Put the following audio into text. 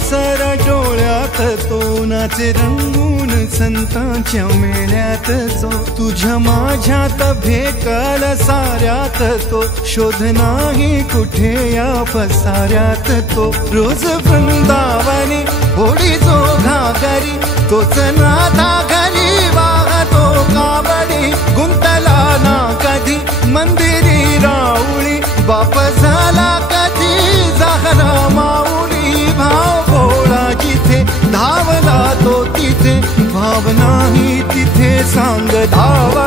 sir डोळ्यात तो नाचे रंगून संतांच्या मेळ्यात जो तुझ्या माझ्यात भेटल साऱ्यात तो शोध नाही कुठे या पसाऱ्यात तो रोज वृंदावनी होडी जो घागरी तोच नाथा घरी वाहतो कावडी गुंतला ना कधी मंदिरी राऊळी बाप झाला कधी जाहरा माऊली भाव भोळा जिथे धावला तो तिथे भाव नाही तिथे सांग धावा